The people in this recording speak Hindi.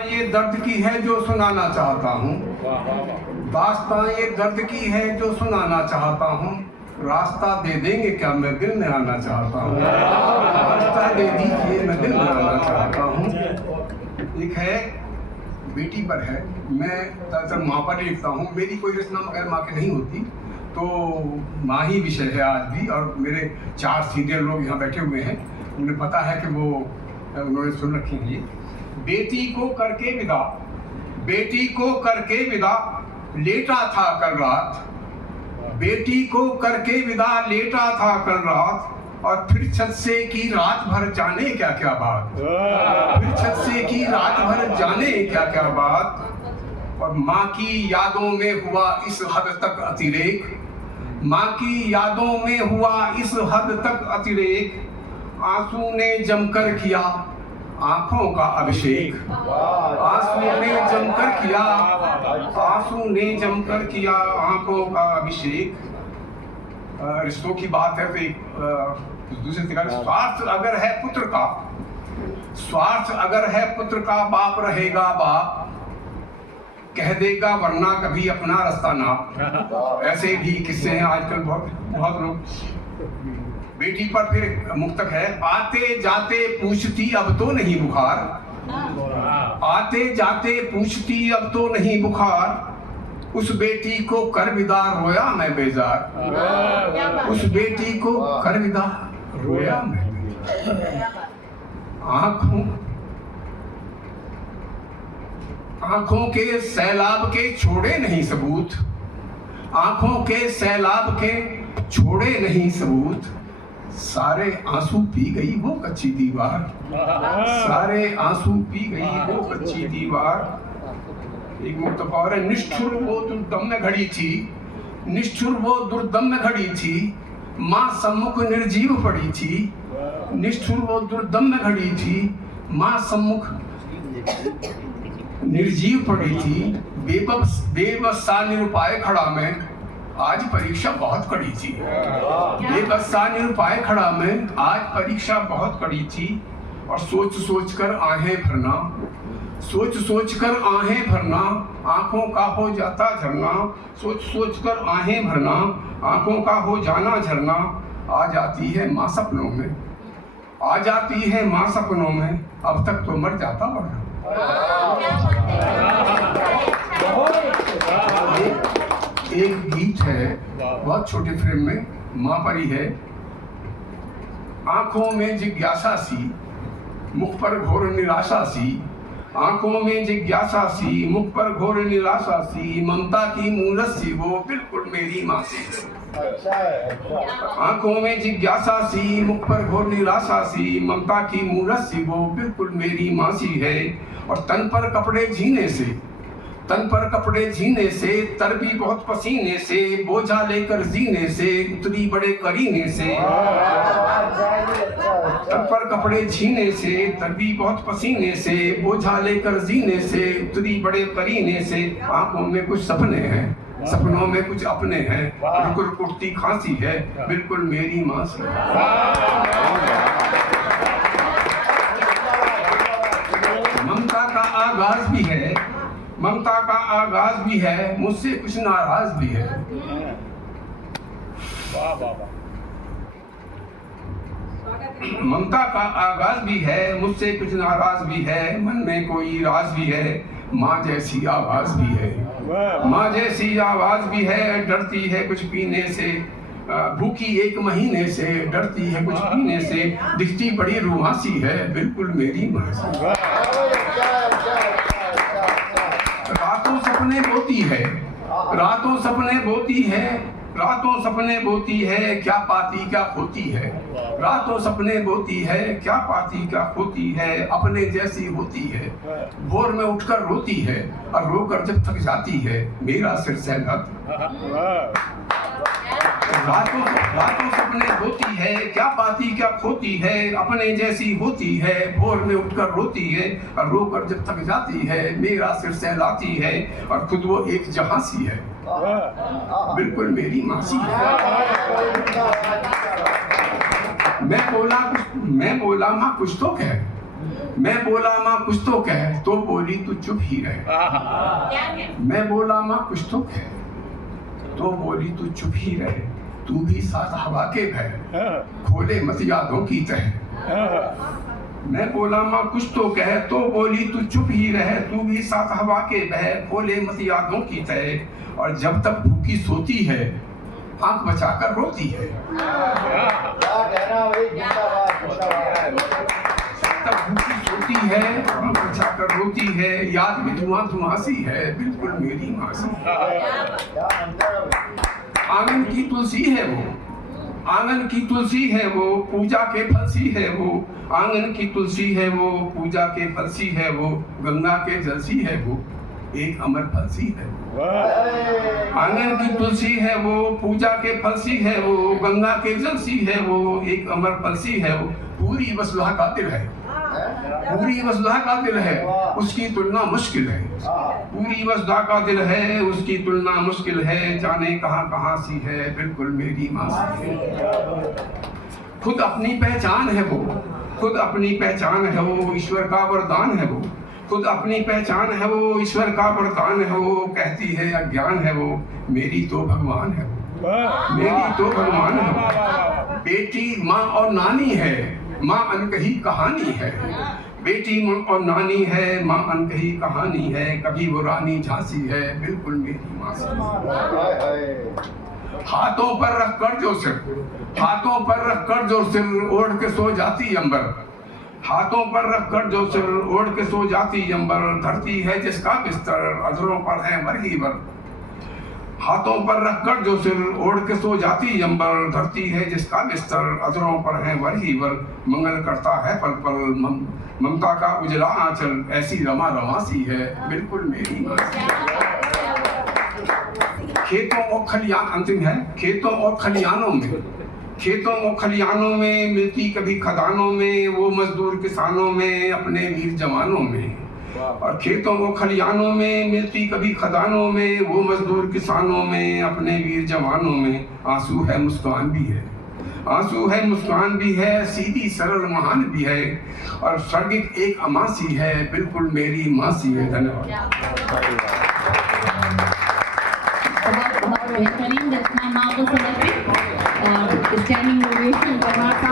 ये दर्द की है जो सुनाना चाहता हूँ, दास्तां ये दर्द की है जो सुनाना चाहता हूँ। रास्ता दे देंगे क्या, मैं दिल में आना चाहता हूँ। रास्ता दे दीजिए, मैं दिल में आना चाहता हूँ। एक है बेटी पर है, मैं दरअसल माँ पर लिखता हूँ। मेरी कोई रचना मगर माँ की नहीं होती, तो माँ ही विषय है आज भी। और मेरे 4 सीनियर लोग यहाँ बैठे हुए हैं, उन्हें पता है कि वो उन्होंने सुन रखी है। बेटी को करके विदा, बेटी को करके विदा, लेटा था कल रात। बेटी को करके विदा, लेटा था कल रात। और फिर छत से की रात भर जाने क्या क्या बात, फिर छत से की रात भर जाने क्या क्या बात। और माँ की यादों में हुआ इस हद तक अतिरेक, माँ की यादों में हुआ इस हद तक अतिरेक। आंसू ने जमकर किया आंखों का अभिषेक, आंसू ने जमकर किया, आंसू ने जमकर किया आंखों का अभिषेक। रिश्तों की बात है तो एक दूसरे तरह स्वार्थ अगर है पुत्र का, स्वार्थ अगर है पुत्र का, बाप रहेगा बाप, कह देगा वरना कभी अपना रास्ता नाप। ऐसे भी किस्से हैं आजकल बहुत लोग। बेटी पर फिर मुक्तक है, आते जाते पूछती अब तो नहीं बुखार, आते जाते पूछती अब तो नहीं बुखार। उस बेटी को कर विदा रोया मैं बेजार, उस बेटी को कर विदा रोया मैं बेजार। आंखों के सैलाब के छोड़े नहीं सबूत, आंखों के सैलाब के छोड़े नहीं सबूत। सारे आंसू पी गई वो कच्ची दीवार, सारे आंसू पी गई वो कच्ची दीवार। एक मुक्तक और है, निष्ठुर वो दुर्दम में खड़ी थी, निष्ठुर वो दुर्दम में खड़ी थी, माँ सम्मुख निर्जीव पड़ी थी। निष्ठुर वो दुर्दम में खड़ी थी, माँ सम्मुख निर्जीव पड़ी थी। बेबसा निरुपाय खड़ा में, आज परीक्षा बहुत कड़ी थी। बेबसा निरुपाय खड़ा में, आज परीक्षा बहुत कड़ी थी। और सोच सोच कर आहें भरना, सोच सोच कर आहें भरना, आंखों का हो जाता झरना। सोच सोच कर आहें भरना, आंखों का हो जाना झरना। आ जाती है माँ सपनों में, आ जाती है माँ सपनों में, अब तक तो मर जाता वरना। एक गीत है बहुत छोटे फ्रेम में, माँ पर ही है। आंखों में जिज्ञासा सी, मुख पर घोर निराशा सी, आंखों में जिज्ञासा सी, मुख पर घोर निराशा सी। ममता की मूरत सी वो बिल्कुल मेरी माँ सी। आंखों में जिज्ञासा सी, मुख पर घोर निराशा सी, ममता की मूरत सी वो बिल्कुल मेरी माँ सी है। और तन पर कपड़े झीने से, तन पर कपड़े झीने से, तरबी बहुत पसीने से, बोझा लेकर जीने से, उतरी बड़े करीने से। तन पर कपड़े झीने से, तरबी बहुत पसीने से, बोझा लेकर जीने से, उतरी बड़े करीने से। आंखों में कुछ सपने हैं, सपनों में कुछ अपने हैं, बिल्कुल उठती खांसी है, बिल्कुल मेरी माँ सी। ममता का आगाज भी है, ममता का आगाज भी है, मुझसे कुछ नाराज भी है। ममता का आगाज भी है, मुझसे कुछ नाराज भी है, मन में कोई राज भी है, माँ जैसी आवाज भी है, माँ जैसी आवाज भी है। डरती है कुछ पीने से, भूखी 1 महीने से, डरती है कुछ पीने से, दिखती बड़ी रुआसी है, बिल्कुल मेरी माँ सी। रातों सपने बोती है, रातों सपने बोती है, रातों सपने बोती है, क्या पाती क्या खोती है। रातों सपने बोती है, क्या पाती क्या खोती है, अपने जैसी होती है। भोर में उठकर रोती है, और रोकर जब थक जाती है, मेरा सिर सहलाती। रातों सपने बोती है, क्या पाती क्या खोती है, अपने जैसी होती है। भोर में उठकर रोती है, और रोकर जब थक जाती है, मेरा सिर सहलाती है। और खुद वो एक जहां सी है, बिल्कुल मेरी माँ सी है। मैं बोला माँ कुछ तो कह, मैं बोला माँ कुछ तो कह, तो बोली तू चुप ही रहे। मैं बोला माँ कुछ तो कह, तो बोली तू चुप ही रहे। तू भी साथ हवा के भय, खोले मत यादों की तह। मैं बोला माँ कुछ तो कह, तो बोली तू चुप ही रहे। तू भी साथ हवा के बह, खोले मत यादों की तह। और जब तक भूखी सोती है, आंख बचाकर रोती है। तब भूखी सोती है, आंख बचाकर रोती है। याद में धुआं धुआंसी है, बिल्कुल मेरी मासी। आंगन की तुलसी है वो, आंगन की तुलसी है वो, पूजा के फलसी है वो। आंगन की तुलसी है वो, पूजा के फलसी है वो। गंगा के जलसी है वो, एक अमर फलसी है। आंगन की तुलसी है वो, पूजा के फलसी है वो। गंगा के जलसी है वो, एक अमर फलसी है वो। पूरी वसुधा का दिल है, पूरी वसुधा का दिल है, उसकी तुलना मुश्किल है। पूरी वसुधा का दिल है, उसकी तुलना मुश्किल है। जाने कहाँ कहाँ सी है, बिल्कुल मेरी माँ सी है। खुद अपनी पहचान है वो, खुद अपनी पहचान है वो। ईश्वर का वरदान है वो, खुद अपनी पहचान है वो। ईश्वर का वरदान है वो। कहती है अज्ञान है वो, मेरी तो भगवान है वो, मेरी तो भगवान है वो। बेटी माँ और नानी है, माँ अनकही कहानी है। बेटी माँ और नानी है, माँ अनकही कहानी है। कभी वो रानी झांसी है, बिल्कुल मेरी माँ सी। हाथों पर रख कर जो सिर, हाथों पर रख कर जो सिर, ओढ़ के सो जाती अंबर। हाथों पर रख कर जो सिर, ओढ़ के सो जाती अंबर। धरती है जिसका बिस्तर, अधरों पर है मरही बर। हाथों पर रख कर जो सिर, ओढ़ के सो जाती अंबर। धरती है जिसका बिस्तर, अधरों पर है वही वर। मंगल करता है पल पल, ममता का उजला आंचल। ऐसी रमा रमा सी है, बिल्कुल मेरी माँ सी। खेतों और खलियान अंतिम है। खेतों और खलियानों में, खेतों और खलियानों में मिलती कभी खदानों में। वो मजदूर किसानों में, अपने वीर जवानों में। और खेतों और खलियानों में मिलती कभी खदानों में। वो मजदूर किसानों में, अपने वीर जवानों में। आंसू है मुस्कान भी है, आंसू है मुस्कान भी है। सीधी सरल महान भी है, और स्वर्गिक एक अमासी है, बिल्कुल मेरी मासी है। धन्यवाद। बेहतरीन रचना माँ को समर्पित और स्टैंडिंग ओवेशन